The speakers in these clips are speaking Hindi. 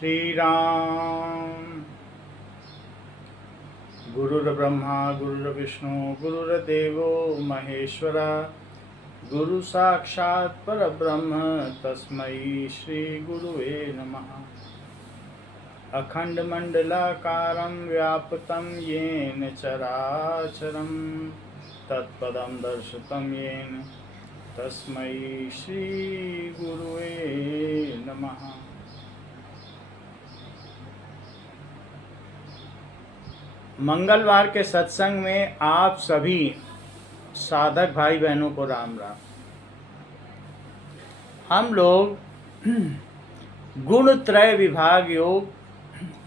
श्री राम। गुरुर्ब्रह्मा गुरुर्विष्णु गुरुर्देवो महेश्वरा, गुरु साक्षात् परब्रह्म तस्मै श्री गुरुवे नमः। अखंडमंडलाकारं व्याप्तं येन चराचरं तत्पदं दर्शितं येन तस्मै श्री गुरुवे नमः। मंगलवार के सत्संग में आप सभी साधक भाई बहनों को राम राम। हम लोग गुण त्रय विभाग योग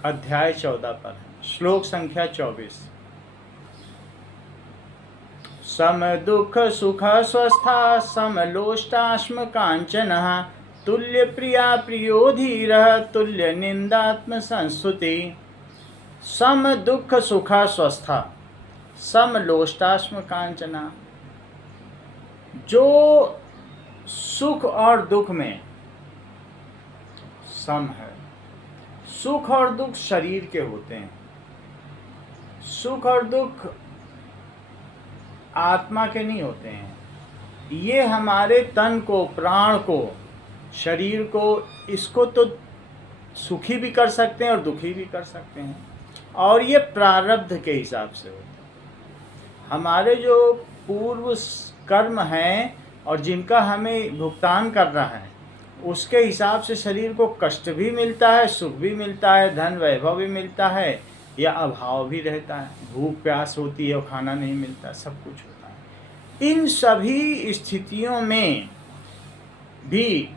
अध्याय 14 पर हैं। श्लोक संख्या 24। सम दुख सुख स्वस्था समलोष्टाश्म कांचनः तुल्य प्रिया प्रियो धीरः तुल्य निंदात्म संस्तुति। सम दुख सुखा स्वस्था सम लोष्टाश्म कांचना, जो सुख और दुख में सम है। सुख और दुख शरीर के होते हैं, सुख और दुख आत्मा के नहीं होते हैं। ये हमारे तन को, प्राण को, शरीर को, इसको तो सुखी भी कर सकते हैं और दुखी भी कर सकते हैं, और ये प्रारब्ध के हिसाब से होता है। हमारे जो पूर्व कर्म हैं और जिनका हमें भुगतान करना है, उसके हिसाब से शरीर को कष्ट भी मिलता है, सुख भी मिलता है, धन वैभव भी मिलता है, या अभाव भी रहता है, भूख प्यास होती है और खाना नहीं मिलता, सब कुछ होता है। इन सभी स्थितियों में भी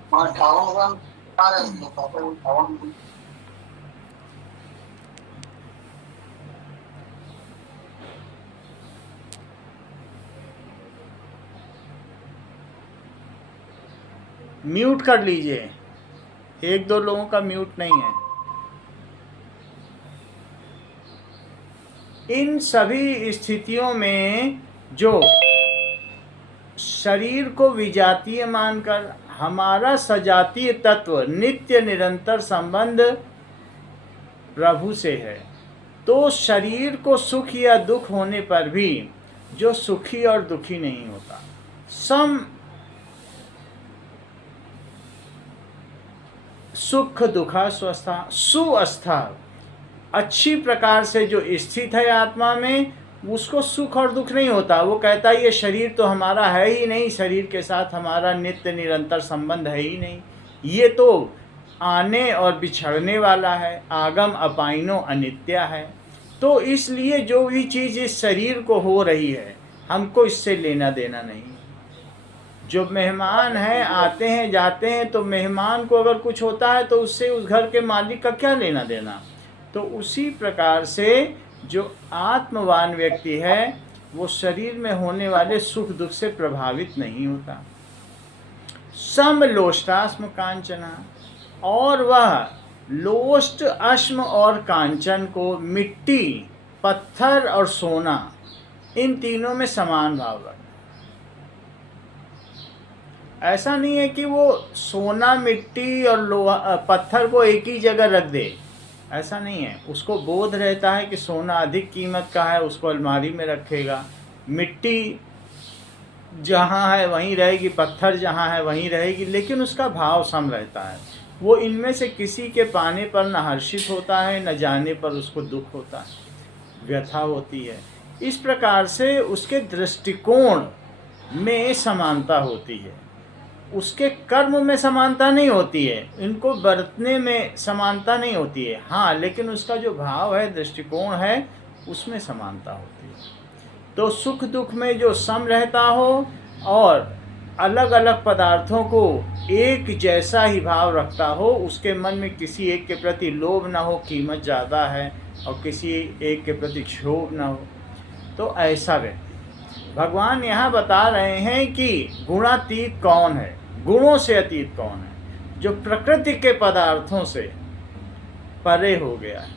म्यूट कर लीजिए, एक दो लोगों का म्यूट नहीं है। इन सभी स्थितियों में जो शरीर को विजातीय मानकर हमारा सजातीय तत्व नित्य निरंतर संबंध प्रभु से है, तो शरीर को सुख या दुख होने पर भी जो सुखी और दुखी नहीं होता, सम सुख दुखा स्वस्था सुअस्था, अच्छी प्रकार से जो स्थित है आत्मा में, उसको सुख और दुख नहीं होता। वो कहता है ये शरीर तो हमारा है ही नहीं, शरीर के साथ हमारा नित्य निरंतर संबंध है ही नहीं, ये तो आने और बिछड़ने वाला है, आगम अपाइनो अनित्य है। तो इसलिए जो भी चीज़ इस शरीर को हो रही है, हमको इससे लेना देना नहीं। जो मेहमान हैं, आते हैं जाते हैं, तो मेहमान को अगर कुछ होता है तो उससे उस घर के मालिक का क्या लेना देना। तो उसी प्रकार से जो आत्मवान व्यक्ति है, वो शरीर में होने वाले सुख दुख से प्रभावित नहीं होता। सम लोष्टाश्म कांचना, और वह लोष्ट अश्म और कांचन को, मिट्टी, पत्थर और सोना, इन तीनों में समान भाव रखता। ऐसा नहीं है कि वो सोना, मिट्टी और लोहा, पत्थर को एक ही जगह रख दे, ऐसा नहीं है। उसको बोध रहता है कि सोना अधिक कीमत का है, उसको अलमारी में रखेगा। मिट्टी जहाँ है वहीं रहेगी, पत्थर जहाँ है वहीं रहेगी, लेकिन उसका भाव सम रहता है। वो इनमें से किसी के पाने पर न हर्षित होता है, न जाने पर उसको दुख होता है, व्यथा होती है। इस प्रकार से उसके दृष्टिकोण में समानता होती है, उसके कर्म में समानता नहीं होती है, इनको बरतने में समानता नहीं होती है। हाँ, लेकिन उसका जो भाव है, दृष्टिकोण है, उसमें समानता होती है। तो सुख दुख में जो सम रहता हो और अलग अलग पदार्थों को एक जैसा ही भाव रखता हो, उसके मन में किसी एक के प्रति लोभ ना हो, कीमत ज़्यादा है, और किसी एक के प्रति क्षोभ ना हो, तो ऐसा व्यक्ति। भगवान यहाँ बता रहे हैं कि गुणातीत कौन है, गुणों से अतीत कौन है, जो प्रकृति के पदार्थों से परे हो गया है,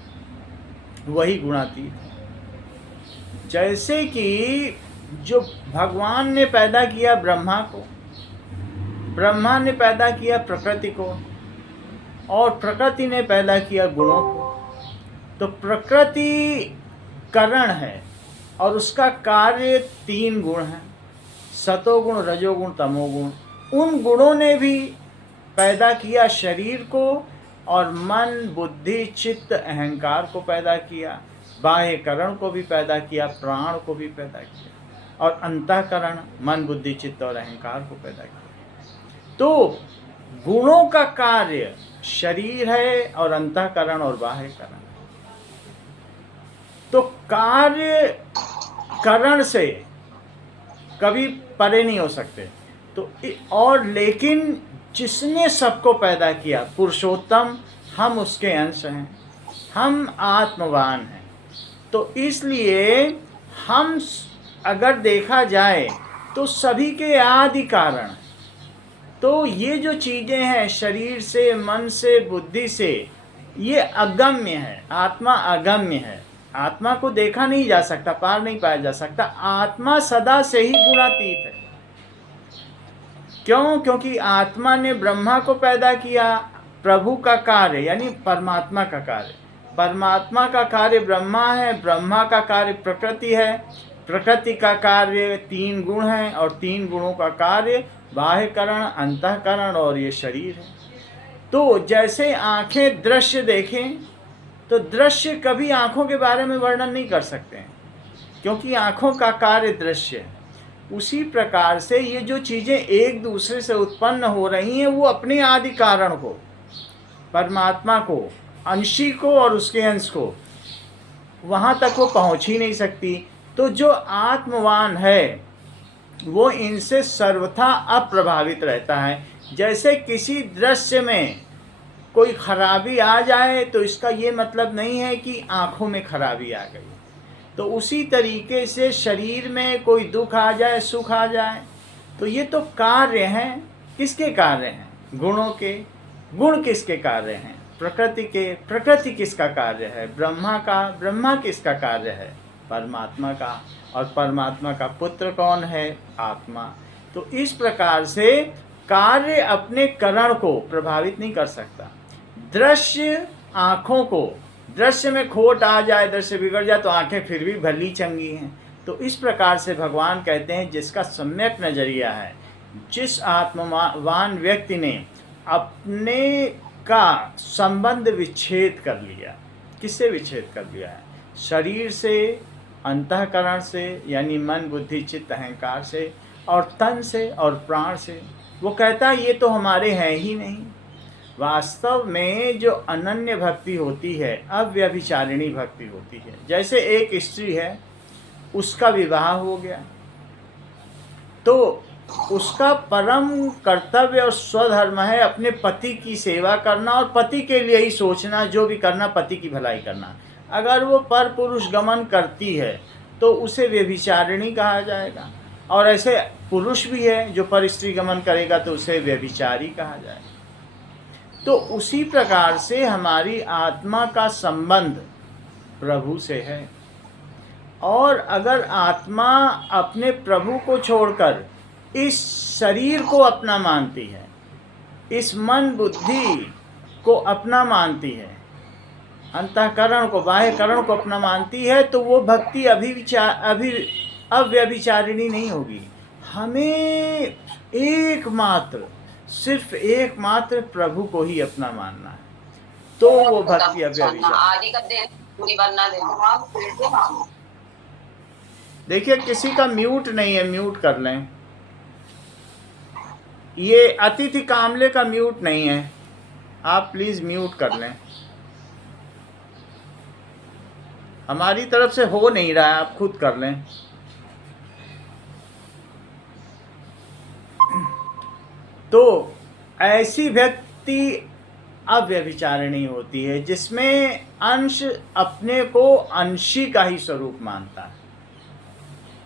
वही गुणातीत है। जैसे कि जो भगवान ने पैदा किया ब्रह्मा को, ब्रह्मा ने पैदा किया प्रकृति को, और प्रकृति ने पैदा किया गुणों को। तो प्रकृति करण है और उसका कार्य 3 गुण हैं, सतोगुण, रजोगुण, तमोगुण। उन गुणों ने भी पैदा किया शरीर को, और मन, बुद्धि, चित्त, अहंकार को पैदा किया, बाह्यकरण को भी पैदा किया, प्राण को भी पैदा किया, और अंतःकरण मन, बुद्धि, चित्त और अहंकार को पैदा किया। तो गुणों का कार्य शरीर है और अंतःकरण और बाह्यकरण। तो कार्य करण से कभी परे नहीं हो सकते। तो और लेकिन जिसने सबको पैदा किया, पुरुषोत्तम, हम उसके अंश हैं, हम आत्मवान हैं। तो इसलिए हम अगर देखा जाए तो सभी के आदि कारण। तो ये जो चीज़ें हैं शरीर से, मन से, बुद्धि से, ये अगम्य है। आत्मा अगम्य है, आत्मा को देखा नहीं जा सकता, पार नहीं पाया जा सकता। आत्मा सदा से ही गुणातीत है। क्यों? क्योंकि आत्मा ने ब्रह्मा को पैदा किया, प्रभु का कार्य यानी परमात्मा का कार्य। परमात्मा का कार्य ब्रह्मा है, ब्रह्मा का कार्य प्रकृति है, प्रकृति का कार्य 3 गुण हैं, और 3 गुणों का कार्य बाह्यकरण, अंतःकरण और ये शरीर है। तो जैसे आंखें दृश्य देखें तो दृश्य कभी आंखों के बारे में वर्णन नहीं कर सकते हैं, क्योंकि आंखों का कार्य दृश्य है। उसी प्रकार से ये जो चीज़ें एक दूसरे से उत्पन्न हो रही हैं, वो अपने आदि कारण को, परमात्मा को, अंशी को और उसके अंश को, वहाँ तक वो पहुँच ही नहीं सकती। तो जो आत्मवान है वो इनसे सर्वथा अप्रभावित रहता है। जैसे किसी दृश्य में कोई खराबी आ जाए तो इसका ये मतलब नहीं है कि आँखों में खराबी आ गई। तो उसी तरीके से शरीर में कोई दुख आ जाए, सुख आ जाए, तो ये तो कार्य हैं। किसके कार्य हैं? गुणों के। गुण किसके कार्य हैं? प्रकृति के। प्रकृति किसका कार्य है? ब्रह्मा का। ब्रह्मा किसका कार्य है? परमात्मा का। और परमात्मा का पुत्र कौन है? आत्मा। तो इस प्रकार से कार्य अपने करण को प्रभावित नहीं कर सकता। दृश्य आँखों को, दृश्य में खोट आ जाए, दृश्य बिगड़ जाए तो आंखें फिर भी भली चंगी हैं। तो इस प्रकार से भगवान कहते हैं जिसका सम्यक नजरिया है, जिस आत्मवान व्यक्ति ने अपने का संबंध विच्छेद कर लिया। किससे विच्छेद कर लिया है? शरीर से, अंतःकरण से यानी मन, बुद्धि, चित्त, अहंकार से, और तन से और प्राण से। वो कहता है ये तो हमारे हैं ही नहीं। वास्तव में जो अनन्य भक्ति होती है, अव्यभिचारिणी भक्ति होती है। जैसे एक स्त्री है, उसका विवाह हो गया तो उसका परम कर्तव्य और स्वधर्म है अपने पति की सेवा करना और पति के लिए ही सोचना, जो भी करना पति की भलाई करना। अगर वो पर पुरुष गमन करती है तो उसे व्यभिचारिणी कहा जाएगा, और ऐसे पुरुष भी है जो पर स्त्री गमन करेगा तो उसे व्यभिचारी कहा जाएगा। तो उसी प्रकार से हमारी आत्मा का संबंध प्रभु से है, और अगर आत्मा अपने प्रभु को छोड़कर इस शरीर को अपना मानती है, इस मन बुद्धि को अपना मानती है, अंतःकरण को, बाह्यकरण को अपना मानती है, तो वो भक्ति अव्यभिचारिणी नहीं होगी। हमें सिर्फ एकमात्र प्रभु को ही अपना मानना है, तो वो भक्ति अव्यभिचारिणी। देखिए किसी का म्यूट नहीं है, म्यूट कर लें। ये अतिथि कामले का म्यूट नहीं है, आप प्लीज म्यूट कर लें। हमारी तरफ से हो नहीं रहा है, आप खुद कर लें। तो ऐसी व्यक्ति अव्यभिचारिणी होती है जिसमें अंश अपने को अंशी का ही स्वरूप मानता है।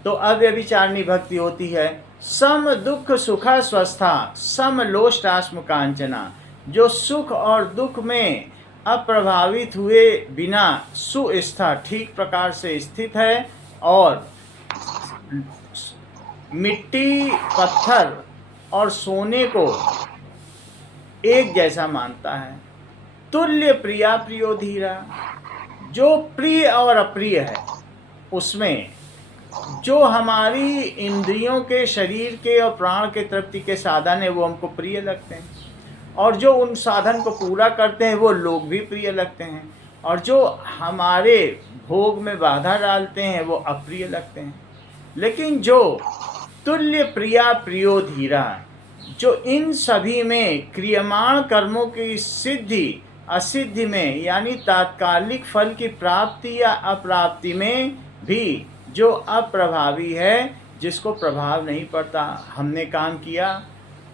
तो अव्यभिचारिणी भक्ति होती है सम दुख सुखा स्वस्था सम लोष्टाश्म कांचना, जो सुख और दुख में अप्रभावित हुए बिना सुस्था, ठीक प्रकार से स्थित है, और मिट्टी, पत्थर और सोने को एक जैसा मानता है। तुल्य प्रिया प्रियो धीरा, जो प्रिय और अप्रिय है उसमें जो हमारी इंद्रियों के, शरीर के और प्राण के तृप्ति के साधन है वो हमको प्रिय लगते हैं, और जो उन साधन को पूरा करते हैं वो लोग भी प्रिय लगते हैं, और जो हमारे भोग में बाधा डालते हैं वो अप्रिय लगते हैं। लेकिन जो तुल्य प्रिया प्रियो धीरा, जो इन सभी में क्रियमाण कर्मों की सिद्धि असिद्धि में, यानी तात्कालिक फल की प्राप्ति या अप्राप्ति में भी जो अप्रभावी है, जिसको प्रभाव नहीं पड़ता, हमने काम किया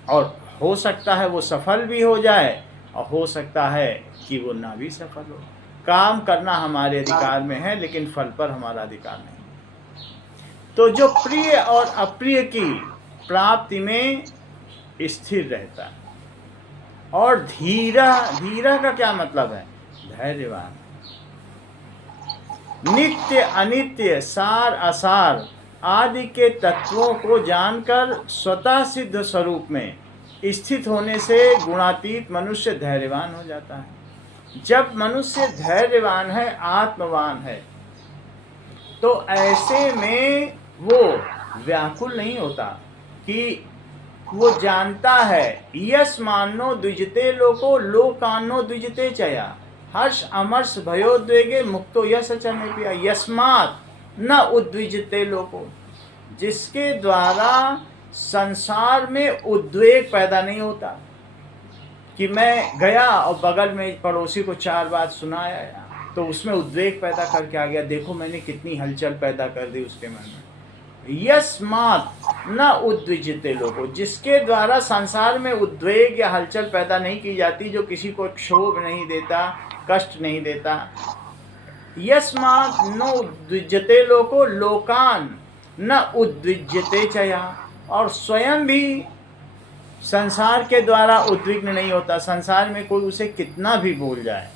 और हो सकता है वो सफल भी हो जाए और हो सकता है कि वो ना भी सफल हो। काम करना हमारे अधिकार में है लेकिन फल पर हमारा अधिकार नहीं। तो जो प्रिय और अप्रिय की प्राप्ति में स्थिर रहता है। और धीरा, धीरा का क्या मतलब है? धैर्यवान। नित्य अनित्य, सार असार आदि के तत्वों को जानकर स्वतः सिद्ध स्वरूप में स्थित होने से गुणातीत मनुष्य धैर्यवान हो जाता है। जब मनुष्य धैर्यवान है, आत्मवान है, तो ऐसे में वो व्याकुल नहीं होता कि वो जानता है यस मानो द्विजते लोको लोकानो द्विजते चया, हर्ष अमर्ष भयोद्वेगे मुक्तो यश चरणे पिया, यस्मात् न उद्विजते लोको, जिसके द्वारा संसार में उद्वेग पैदा नहीं होता कि मैं गया और बगल में पड़ोसी को 4 बात सुनाया तो उसमें उद्वेग पैदा करके आ गया, देखो मैंने कितनी हलचल पैदा कर दी उसके मन में। यस्मात् न उद्विजते लोगो, जिसके द्वारा संसार में उद्वेग या हलचल पैदा नहीं की जाती, जो किसी को क्षोभ नहीं देता, कष्ट नहीं देता। यस्मात् न उद्विजते लोको लोकान न उद्विजते चया, और स्वयं भी संसार के द्वारा उद्विग्न नहीं होता। संसार में कोई उसे कितना भी बोल जाए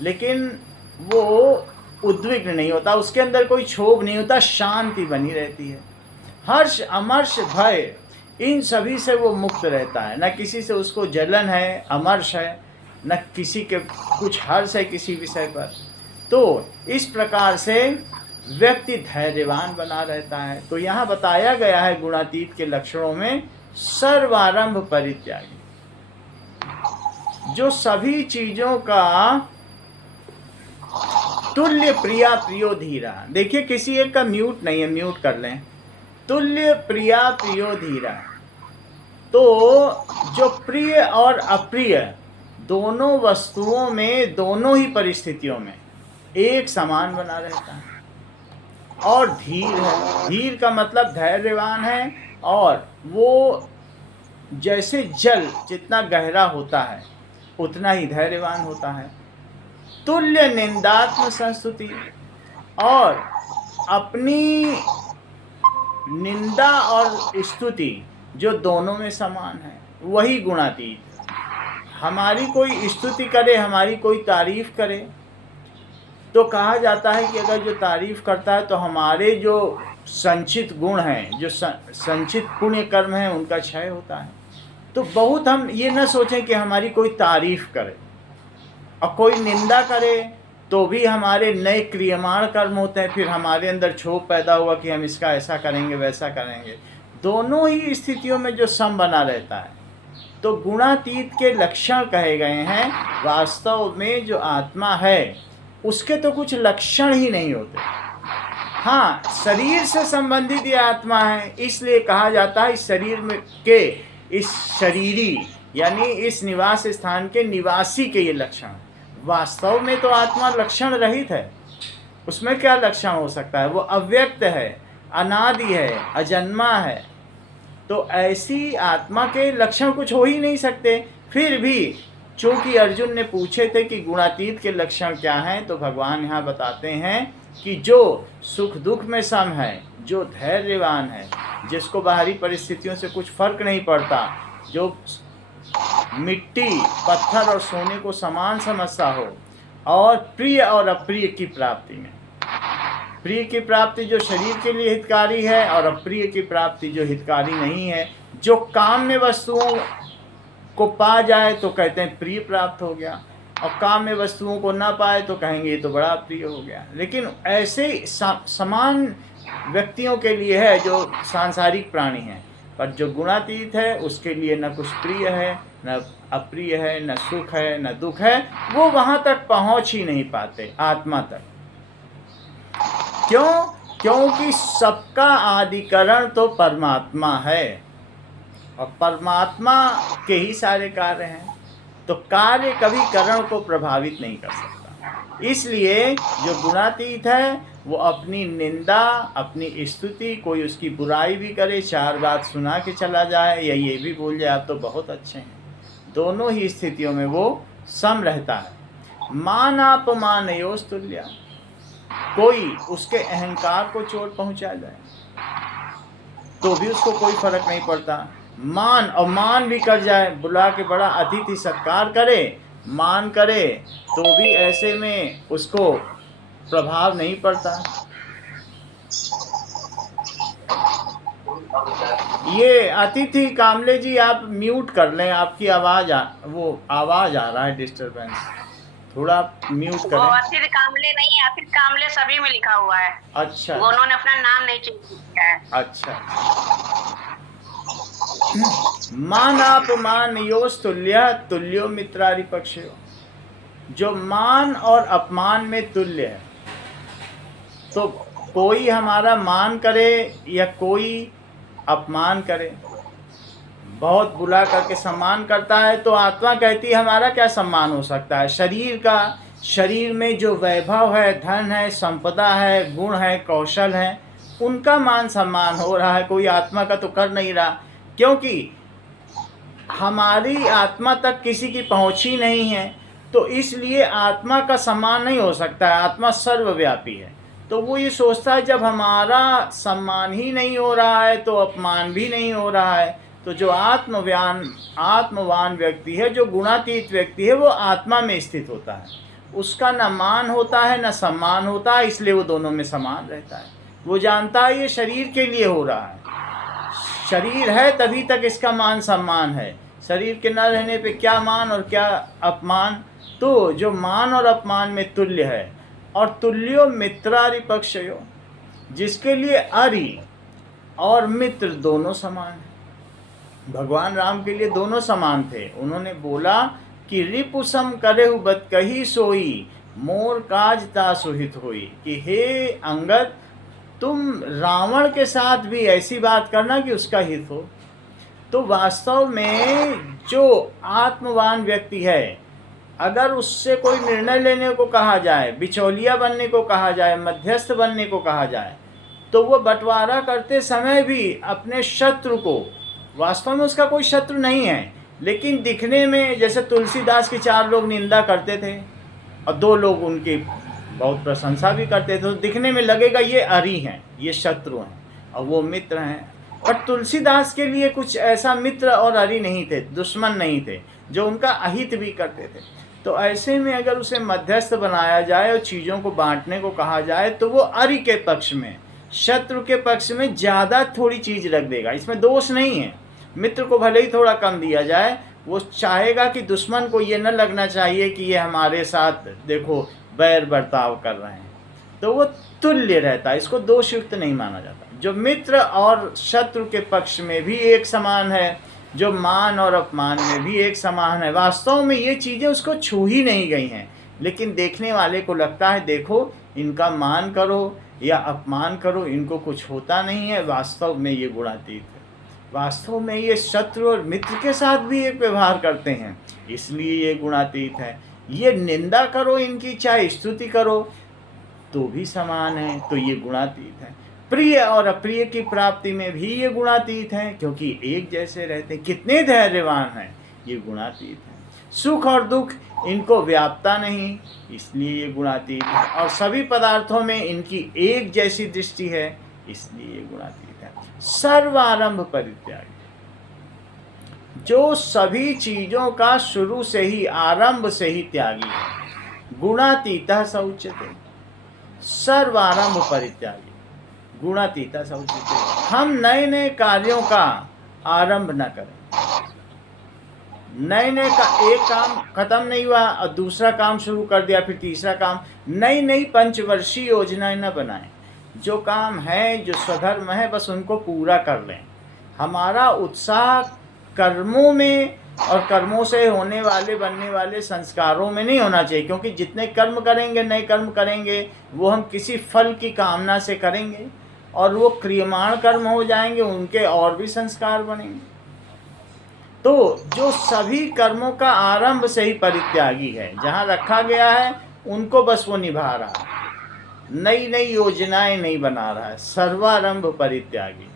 लेकिन वो उद्विग्न नहीं होता, उसके अंदर कोई क्षोभ नहीं होता, शांति बनी रहती है। हर्ष अमर्ष भय इन सभी से वो मुक्त रहता है, न किसी से उसको जलन है, अमर्ष है, न किसी के कुछ हर्ष है किसी विषय पर। तो इस प्रकार से व्यक्ति धैर्यवान बना रहता है। तो यहाँ बताया गया है गुणातीत के लक्षणों में सर्वारंभ परित्यागी, जो सभी चीजों का तुल्य प्रिया प्रियो धीरा। देखिए किसी एक का म्यूट नहीं है, म्यूट कर लें। तुल्य प्रिया प्रियो धीरा, तो जो प्रिय और अप्रिय दोनों वस्तुओं में, दोनों ही परिस्थितियों में एक समान बना रहता है। और धीर है, धीर का मतलब धैर्यवान है, और वो जैसे जल जितना गहरा होता है उतना ही धैर्यवान होता है। तुल्य निंदात्म संस्तुति, और अपनी निंदा और स्तुति जो दोनों में समान है वही गुणातीत। हमारी कोई स्तुति करे, हमारी कोई तारीफ करे, तो कहा जाता है कि अगर जो तारीफ करता है तो हमारे जो संचित गुण हैं, जो संचित पुण्य कर्म हैं, उनका क्षय होता है। तो बहुत हम ये न सोचें कि हमारी कोई तारीफ करे, और कोई निंदा करे तो भी हमारे नए क्रियमाण कर्म होते हैं, फिर हमारे अंदर क्षोभ पैदा हुआ कि हम इसका ऐसा करेंगे वैसा करेंगे। दोनों ही स्थितियों में जो सम बना रहता है, तो गुणातीत के लक्षण कहे गए हैं। वास्तव में जो आत्मा है उसके तो कुछ लक्षण ही नहीं होते। हाँ, शरीर से संबंधित ये आत्मा है, इसलिए कहा जाता है इस शरीर में के, इस शरीरी यानी इस निवास स्थान के निवासी के ये लक्षण। वास्तव में तो आत्मा लक्षण रहित है, उसमें क्या लक्षण हो सकता है? वो अव्यक्त है, अनादि है, अजन्मा है। तो ऐसी आत्मा के लक्षण कुछ हो ही नहीं सकते। फिर भी चूंकि अर्जुन ने पूछे थे कि गुणातीत के लक्षण क्या हैं, तो भगवान यहाँ बताते हैं कि जो सुख दुख में सम है, जो धैर्यवान है, जिसको बाहरी परिस्थितियों से कुछ फर्क नहीं पड़ता, जो मिट्टी पत्थर और सोने को समान समझता हो, और प्रिय और अप्रिय की प्राप्ति में, प्रिय की प्राप्ति जो शरीर के लिए हितकारी है और अप्रिय की प्राप्ति जो हितकारी नहीं है। जो काम में वस्तुओं को पा जाए तो कहते हैं प्रिय प्राप्त हो गया, और काम्य वस्तुओं को ना पाए तो कहेंगे ये तो बड़ा प्रिय हो गया। लेकिन ऐसे समान व्यक्तियों के लिए है जो सांसारिक प्राणी हैं, पर जो गुणातीत है उसके लिए न कुछ प्रिय है, न अप्रिय है, न सुख है, न दुख है। वो वहाँ तक पहुँच ही नहीं पाते, आत्मा तक। क्यों? क्योंकि सबका आदिकरण तो परमात्मा है और परमात्मा के ही सारे कार्य हैं, तो कार्य कभी करण को प्रभावित नहीं कर सकता। इसलिए जो गुणातीत है वो अपनी निंदा, अपनी स्तुति, कोई उसकी बुराई भी करे, 4 बात सुना के चला जाए या ये भी बोल जाए आप तो बहुत अच्छे हैं, दोनों ही स्थितियों में वो सम रहता है। मानापमानयोस् तुल्य, कोई उसके अहंकार को चोट पहुंचा जाए तो भी उसको कोई फर्क नहीं पड़ता। मान और मान भी कर जाए, बुला के बड़ा अतिथि सत्कार करे, मान करे, तो भी ऐसे में उसको प्रभाव नहीं पड़ता। ये अतिथि कामले जी आप म्यूट कर लें, आपकी आवाज आवाज आ रहा है डिस्टरबेंस, थोड़ा म्यूट करें। वो अतिथि कामले नहीं है, अतिथि कामले सभी में लिखा हुआ है। अच्छा, उन्होंने अपना नाम नहीं चेंज किया है। अच्छा। मानापमानयोस् तुल्य तुल्यो मित्रारिपक्षयो, जो मान और अपमान में तुल्य है, तो कोई हमारा मान करे या कोई अपमान करे, बहुत बुला करके सम्मान करता है तो आत्मा कहती है हमारा क्या सम्मान हो सकता है। शरीर का, शरीर में जो वैभव है, धन है, संपदा है, गुण है, कौशल है, उनका मान सम्मान हो रहा है, कोई आत्मा का तो कर नहीं रहा। क्योंकि हमारी आत्मा तक किसी की पहुँच ही नहीं है, तो इसलिए आत्मा का सम्मान नहीं हो सकता है। आत्मा सर्वव्यापी है, तो वो ये सोचता है जब हमारा सम्मान ही नहीं हो रहा है तो अपमान भी नहीं हो रहा है। तो जो आत्मवान व्यक्ति है, जो गुणातीत व्यक्ति है, वो आत्मा में स्थित होता है, उसका न मान होता है न सम्मान होता है, इसलिए वो दोनों में समान रहता है। वो जानता है ये शरीर के लिए हो रहा है, शरीर है तभी तक इसका मान सम्मान है, शरीर के न रहने पे क्या मान और क्या अपमान। तो जो मान और अपमान में तुल्य है, और तुल्यो मित्रारिपक्षयो, जिसके लिए अरि और मित्र दोनों समान हैं। भगवान राम के लिए दोनों समान थे। उन्होंने बोला कि रिपुसम करेहु बत कही सोई, मोर काज ता सुहित होई, कि हे अंगद, तुम रावण के साथ भी ऐसी बात करना कि उसका हित हो। तो वास्तव में जो आत्मवान व्यक्ति है, अगर उससे कोई निर्णय लेने को कहा जाए, बिचौलिया बनने को कहा जाए, मध्यस्थ बनने को कहा जाए, तो वो बंटवारा करते समय भी अपने शत्रु को, वास्तव में उसका कोई शत्रु नहीं है, लेकिन दिखने में, जैसे तुलसीदास की 4 लोग निंदा करते थे और 2 लोग उनकी बहुत प्रशंसा भी करते थे, तो दिखने में लगेगा ये अरि हैं, ये शत्रु हैं और वो मित्र हैं। पर तुलसीदास के लिए कुछ ऐसा मित्र और अरि नहीं थे, दुश्मन नहीं थे, जो उनका अहित भी करते थे। तो ऐसे में अगर उसे मध्यस्थ बनाया जाए और चीज़ों को बांटने को कहा जाए, तो वो अरि के पक्ष में, शत्रु के पक्ष में ज़्यादा थोड़ी चीज़ रख देगा। इसमें दोष नहीं है, मित्र को भले ही थोड़ा कम दिया जाए, वो चाहेगा कि दुश्मन को ये न लगना चाहिए कि ये हमारे साथ देखो बैर बर्ताव कर रहे हैं, तो वो तुल्य रहता है, इसको दोषयुक्त नहीं माना जाता। जो मित्र और शत्रु के पक्ष में भी एक समान है, जो मान और अपमान में भी एक समान है। वास्तव में ये चीज़ें उसको छू ही नहीं गई हैं, लेकिन देखने वाले को लगता है देखो इनका मान करो या अपमान करो, इनको कुछ होता नहीं है। वास्तव में ये गुणातीत है, वास्तव में ये शत्रु और मित्र के साथ भी एक व्यवहार करते हैं, इसलिए ये गुणातीत है। ये निंदा करो इनकी, चाहे स्तुति करो, तो भी समान है, तो ये गुणातीत है। प्रिय और अप्रिय की प्राप्ति में भी ये गुणातीत हैं, क्योंकि एक जैसे रहते। कितने धैर्यवान हैं, ये गुणातीत हैं। सुख और दुख इनको व्यापता नहीं, इसलिए ये गुणातीत है। और सभी पदार्थों में इनकी एक जैसी दृष्टि है, इसलिए ये गुणातीत है। सर्वारंभ परित्यागी, जो सभी चीजों का शुरू से ही, आरंभ से ही त्यागी है, गुणातीतः स उच्यते। सर्वारंभ परित्यागी, गुणातीतः स उच्यते। हम नए नए कार्यों का आरंभ न करें, नए नए का एक काम खत्म नहीं हुआ और दूसरा काम शुरू कर दिया, फिर तीसरा काम। नई नई पंचवर्षीय योजनाएं न बनाएं। जो काम है, जो स्वधर्म है, बस उनको पूरा कर लें। हमारा उत्साह कर्मों में और कर्मों से होने वाले बनने वाले संस्कारों में नहीं होना चाहिए, क्योंकि जितने कर्म करेंगे, नए कर्म करेंगे, वो हम किसी फल की कामना से करेंगे और वो क्रियमाण कर्म हो जाएंगे, उनके और भी संस्कार बनेंगे। तो जो सभी कर्मों का आरंभ से ही परित्यागी है, जहाँ रखा गया है उनको बस वो निभा रहा है, नई नई योजनाएं नहीं बना रहा है। सर्वारंभ परित्यागी,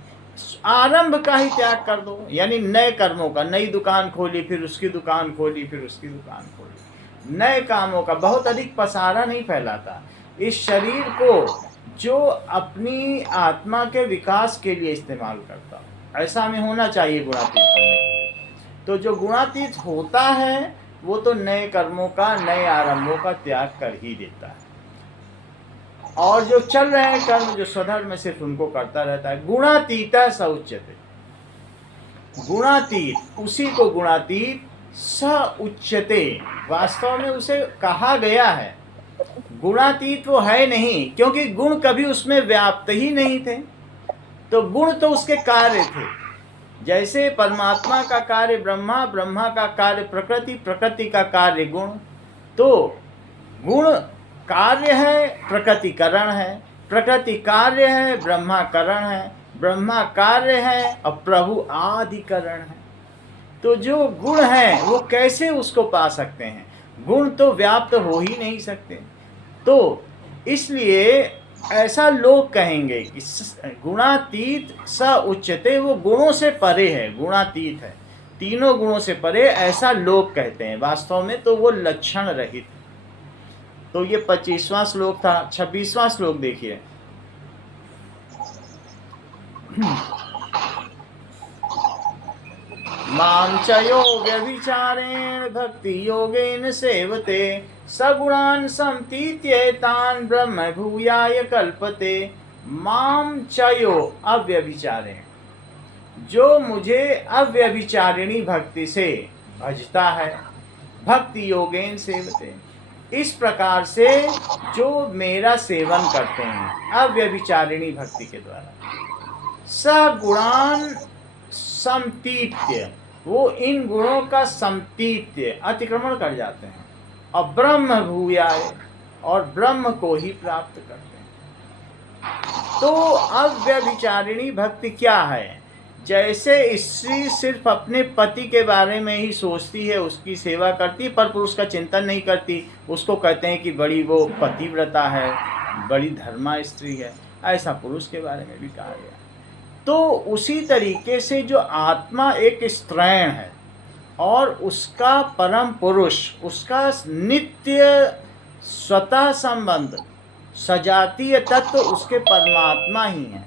आरंभ का ही त्याग कर दो, यानी नए कर्मों का। नई दुकान खोली, फिर उसकी दुकान खोली, फिर उसकी दुकान खोली, नए कामों का बहुत अधिक पसारा नहीं फैलाता। इस शरीर को जो अपनी आत्मा के विकास के लिए इस्तेमाल करता हो, ऐसा हमें होना चाहिए गुणातीत होने के लिए। तो जो गुणातीत होता है वो तो नए कर्मों का, नए आरंभों का त्याग कर ही देता है, और जो चल रहे हैं कर्म, जो स्वधर्म में, सिर्फ उनको करता रहता है। गुणातीता स उच्यते, गुणातीत, उसी को गुणातीत स उच्यते, वास्तव में उसे कहा गया है। गुणातीत वो है नहीं, क्योंकि गुण कभी उसमें व्याप्त ही नहीं थे। तो गुण तो उसके कार्य थे। जैसे परमात्मा का कार्य ब्रह्मा, ब्रह्मा का कार्य प्रकृति, प्रकृति का कार्य गुण। तो गुण कार्य है, प्रकृतिकरण है, प्रकृति कार्य है, ब्रह्माकरण है, ब्रह्मा कार्य है और प्रभु आदिकरण है। तो जो गुण है वो कैसे उसको पा सकते हैं? गुण तो व्याप्त हो ही नहीं सकते। तो इसलिए ऐसा लोग कहेंगे कि गुणातीत स उच्यते, वो गुणों से परे है, गुणातीत है, तीनों गुणों से परे, ऐसा लोग कहते हैं। वास्तव में तो वो लक्षण रहित। तो ये 25वां श्लोक था। 26वां श्लोक देखिए। मां च यो व्यभिचारेण भक्ति योगेन सेवते सगुणान् समतीत्येतान् ब्रह्म भूयाय कल्पते। मां च यो अव्यभिचारेण, जो मुझे अव्यभिचारिणी भक्ति से भजता है, भक्ति योगेन सेवते, इस प्रकार से जो मेरा सेवन करते हैं अव्यभिचारिणी भक्ति के द्वारा, सगुणान समतीत्य, वो इन गुणों का समतीत्य, अतिक्रमण कर जाते हैं, और ब्रह्म भूयाय, और ब्रह्म को ही प्राप्त करते हैं। तो अव्यभिचारिणी भक्ति क्या है? जैसे स्त्री सिर्फ अपने पति के बारे में ही सोचती है, उसकी सेवा करती, पर पुरुष का चिंतन नहीं करती, उसको कहते हैं कि बड़ी वो पतिव्रता है, बड़ी धर्मा स्त्री है। ऐसा पुरुष के बारे में भी कहा गया। तो उसी तरीके से जो आत्मा एक स्त्रैण है और उसका परम पुरुष, उसका नित्य स्वतः संबंध, सजातीय तत्व उसके परमात्मा ही है।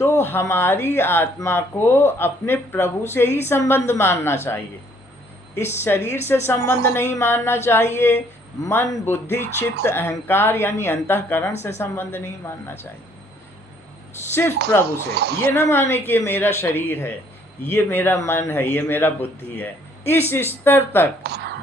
तो हमारी आत्मा को अपने प्रभु से ही संबंध मानना चाहिए, इस शरीर से संबंध नहीं मानना चाहिए, मन, बुद्धि, चित्त, अहंकार यानी अंतःकरण से संबंध नहीं मानना चाहिए, सिर्फ प्रभु से। ये न माने कि ये मेरा शरीर है, ये मेरा मन है, ये मेरा बुद्धि है। इस स्तर तक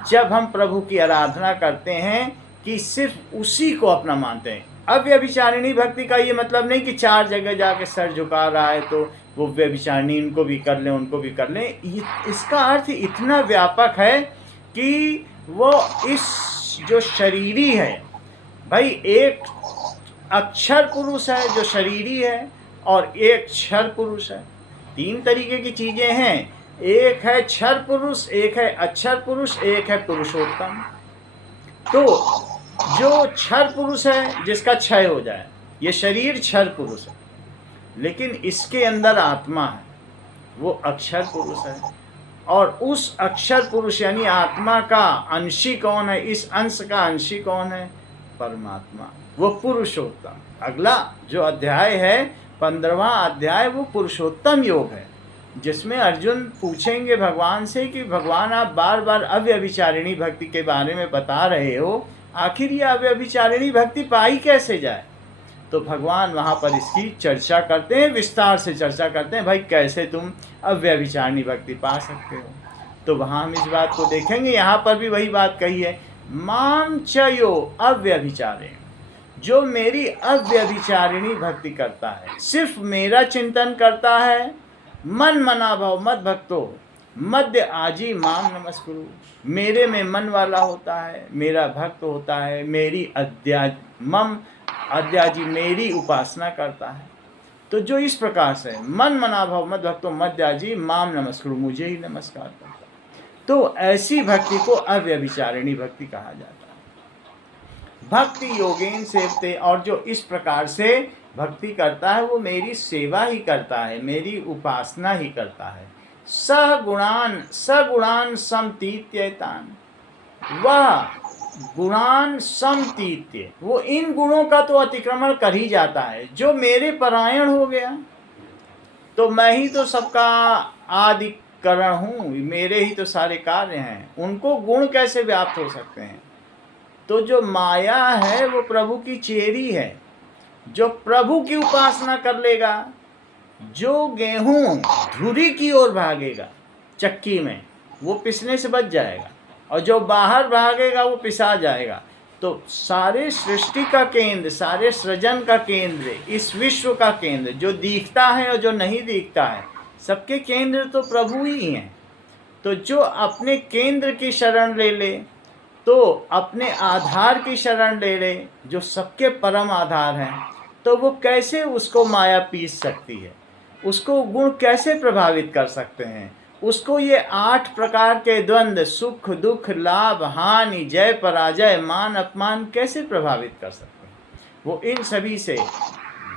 जब हम प्रभु की आराधना करते हैं कि सिर्फ उसी को अपना मानते हैं। अब व्यभिचारिणी भक्ति का ये मतलब नहीं कि 4 जगह जाके सर झुका रहा है तो वो व्यभिचारिणी, इनको भी कर लें, उनको भी कर लें। इसका अर्थ इतना व्यापक है कि वो इस जो शरीरी है, भाई एक अक्षर पुरुष है जो शरीरी है, और एक क्षर पुरुष है। 3 तरीके की चीजें हैं, एक है क्षर पुरुष, एक है अक्षर पुरुष, एक है पुरुषोत्तम। तो जो क्षर पुरुष है जिसका क्षय हो जाए, ये शरीर क्षर पुरुष है, लेकिन इसके अंदर आत्मा है, वो अक्षर पुरुष है। और उस अक्षर पुरुष यानी आत्मा का अंशी कौन है? इस अंश का अंशी कौन है? परमात्मा, वो पुरुषोत्तम। अगला जो अध्याय है 15वां अध्याय, वो पुरुषोत्तम योग है, जिसमें अर्जुन पूछेंगे भगवान से कि भगवान आप बार बार अव्यभिचारिणी भक्ति के बारे में बता रहे हो, आखिर ये अव्यभिचारिणी भक्ति पाई कैसे जाए? तो भगवान वहाँ पर इसकी चर्चा करते हैं, विस्तार से चर्चा करते हैं, भाई कैसे तुम अव्यभिचारिणी भक्ति पा सकते हो। तो वहाँ हम इस बात को देखेंगे, यहाँ पर भी वही बात कही है, माम चयो अव्यभिचारेण, जो मेरी अव्यभिचारिणी भक्ति करता है, सिर्फ मेरा चिंतन करता है, मन मना भव मद भक्तो मध्य आजी माम नमस्कुरु, मेरे में मन वाला होता है, मेरा भक्त होता है, मेरी अद्याजी मेरी उपासना करता है, तो जो इस प्रकार से मन मना भव मद भक्तो मध्याजी माम नमस्कुरु, मुझे ही नमस्कार करता है, तो ऐसी भक्ति को अव्यभिचारिणी भक्ति कहा जाता है। भक्ति योगेन सेवते, और जो इस प्रकार से भक्ति करता है वो मेरी सेवा ही करता है, मेरी उपासना ही करता है। सगुणान समतीत्येतान, वह गुणान समतीत्य, वो इन गुणों का तो अतिक्रमण कर ही जाता है। जो मेरे परायण हो गया, तो मैं ही तो सबका आदिकरण हूँ, मेरे ही तो सारे कार्य हैं, उनको गुण कैसे व्याप्त हो सकते हैं। तो जो माया है वो प्रभु की चेरी है, जो प्रभु की उपासना कर लेगा, जो गेहूं धुरी की ओर भागेगा चक्की में, वो पिसने से बच जाएगा, और जो बाहर भागेगा वो पिसा जाएगा। तो सारे सृष्टि का केंद्र, सारे सृजन का केंद्र, इस विश्व का केंद्र, जो दिखता है और जो नहीं दिखता है, सबके केंद्र तो प्रभु ही हैं। तो जो अपने केंद्र की शरण ले ले, तो अपने आधार की शरण ले ले, जो सबके परम आधार हैं, तो वो कैसे उसको माया पीस सकती है, उसको गुण कैसे प्रभावित कर सकते हैं, उसको ये 8 प्रकार के द्वंद्व, सुख दुख लाभ हानि जय पराजय मान अपमान कैसे प्रभावित कर सकते हैं। वो इन सभी से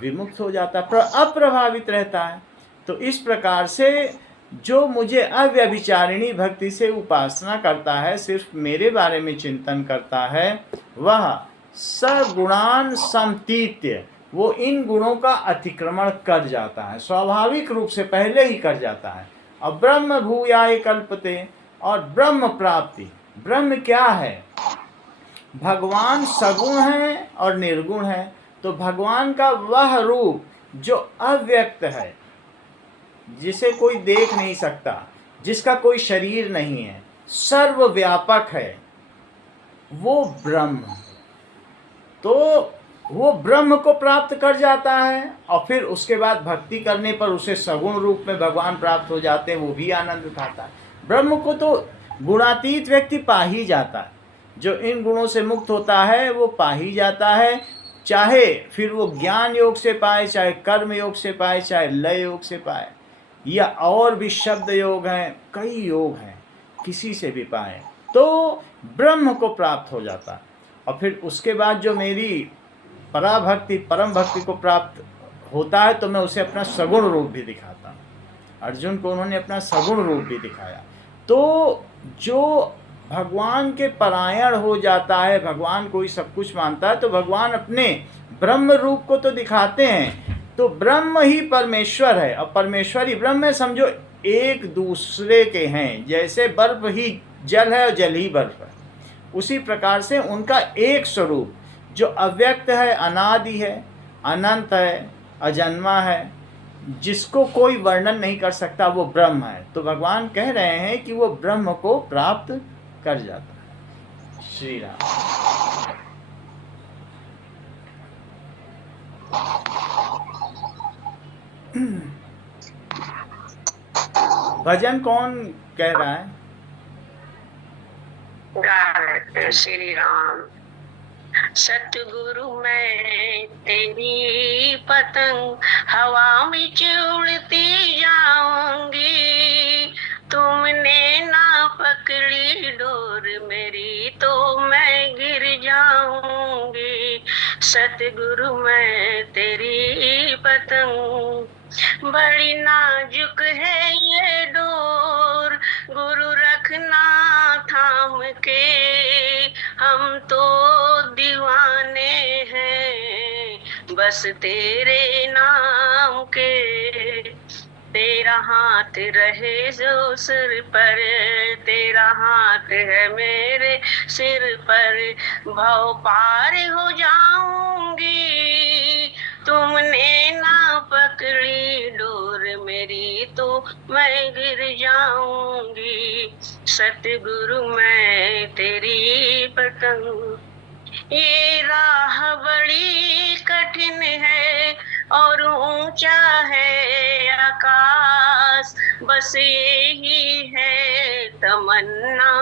विमुक्त हो जाता है, अप्रभावित रहता है। तो इस प्रकार से जो मुझे अव्यभिचारिणी भक्ति से उपासना करता है, सिर्फ मेरे बारे में चिंतन करता है, वह सगुणान समतीत्य, वो इन गुणों का अतिक्रमण कर जाता है, स्वाभाविक रूप से पहले ही कर जाता है। और ब्रह्म भूयाय कल्पते, और ब्रह्म प्राप्ति, ब्रह्म क्या है, भगवान सगुण है और निर्गुण है। तो भगवान का वह रूप जो अव्यक्त है, जिसे कोई देख नहीं सकता, जिसका कोई शरीर नहीं है, सर्वव्यापक है, वो ब्रह्म, तो वो ब्रह्म को प्राप्त कर जाता है। और फिर उसके बाद भक्ति करने पर उसे सगुण रूप में भगवान प्राप्त हो जाते हैं, वो भी आनंद उठाता है। ब्रह्म को तो गुणातीत व्यक्ति पा ही जाता है, जो इन गुणों से मुक्त होता है वो पा ही जाता है, चाहे फिर वो ज्ञान योग से पाए, चाहे कर्म योग से पाए, चाहे लय योग से पाए, या और भी शब्द योग हैं, कई योग हैं, किसी से भी पाए, तो ब्रह्म को प्राप्त हो जाता है। और फिर उसके बाद जो मेरी पराभक्ति परम भक्ति को प्राप्त होता है, तो मैं उसे अपना सगुण रूप भी दिखाता हूँ। अर्जुन को उन्होंने अपना सगुण रूप भी दिखाया। तो जो भगवान के परायण हो जाता है, भगवान को ही सब कुछ मानता है, तो भगवान अपने ब्रह्म रूप को तो दिखाते हैं। तो ब्रह्म ही परमेश्वर है, और परमेश्वर ही ब्रह्म है, समझो एक दूसरे के हैं। जैसे बर्फ ही जल है और जल ही बर्फ है, उसी प्रकार से उनका एक स्वरूप जो अव्यक्त है, अनादि है, अनंत है, अजन्मा है, जिसको कोई वर्णन नहीं कर सकता, वो ब्रह्म है। तो भगवान कह रहे हैं कि वो ब्रह्म को प्राप्त कर जाता है। श्री राम। भजन कौन कह रहा है? श्री राम। सतगुरु मैं तेरी पतंग हवा में उड़ती जाऊंगी, तुमने ना पकड़ी डोर मेरी तो मैं गिर जाऊंगी। सतगुरु मैं तेरी पतंग, बड़ी नाजुक है ये डोर, गुरु रखना थाम के, हम तो दीवाने हैं बस तेरे नाम के। तेरा हाथ रहे जो सिर पर, तेरा हाथ है मेरे सिर पर, भव पार हो जाऊंगी, तुमने ना पकड़ी डोर मेरी तो मैं गिर जाऊंगी। सतगुरु मैं तेरी पतंग। ये राह बड़ी कठिन है और ऊंचा है आकाश, बस यही है तमन्ना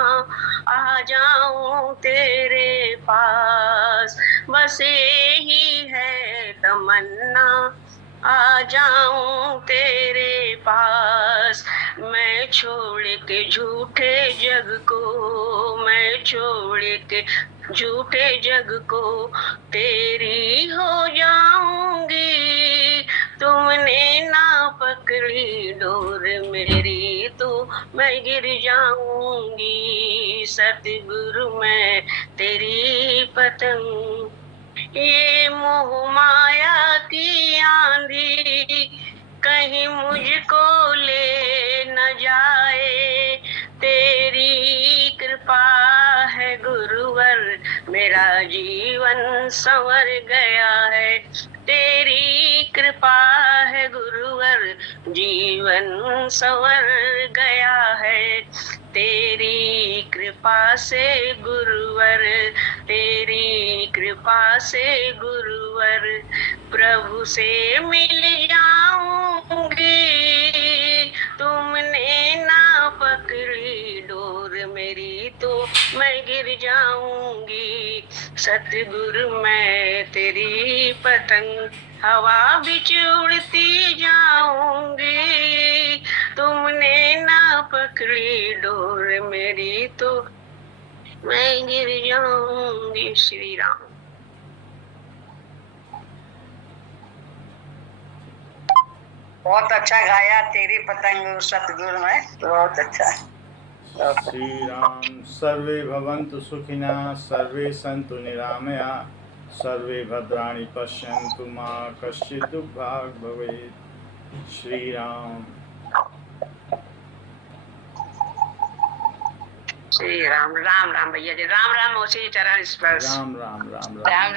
आ जाऊं तेरे पास। बस यही है तमन्ना आ जाऊं तेरे पास। मैं छोड़ के झूठे जग को, मैं छोड़ के झूठे जग को तेरी हो जाऊंगी। तुमने ना पकड़ी डोर मेरी तो मैं गिर जाऊंगी। सतगुरु मैं तेरी पतंग। ये मोह माया की आंधी कहीं मुझको ले न जाए। तेरी कृपा है गुरुवर, मेरा जीवन संवर गया है। तेरी कृपा है गुरुवर, जीवन संवर गया है। तेरी कृपा से गुरुवर, तेरी कृपा से गुरुवर, प्रभु से मिल जाऊंगी। तुमने ना पकड़ी डोर मेरी तो मैं गिर जाऊंगी। सतगुरु मैं तेरी पतंग, हवा बिच उड़ती जाऊंगी। तुमने ना पकड़ी डोर मेरी तो मैं गिर जाऊंगी। श्री राम। बहुत अच्छा गाया, तेरी पतंग सतगुरु में, बहुत अच्छा। श्री राम। सर्वे भवन्तु सुखिनः, सर्वे सन्तु निरामया, सर्वे भद्राणि पश्यन्तु मा कश्चित् दुःखभाग् भवेत्। श्री राम। श्री राम। राम राम भैया जी, राम राम। उसी चरण स्पर्श। राम राम राम राम। राम।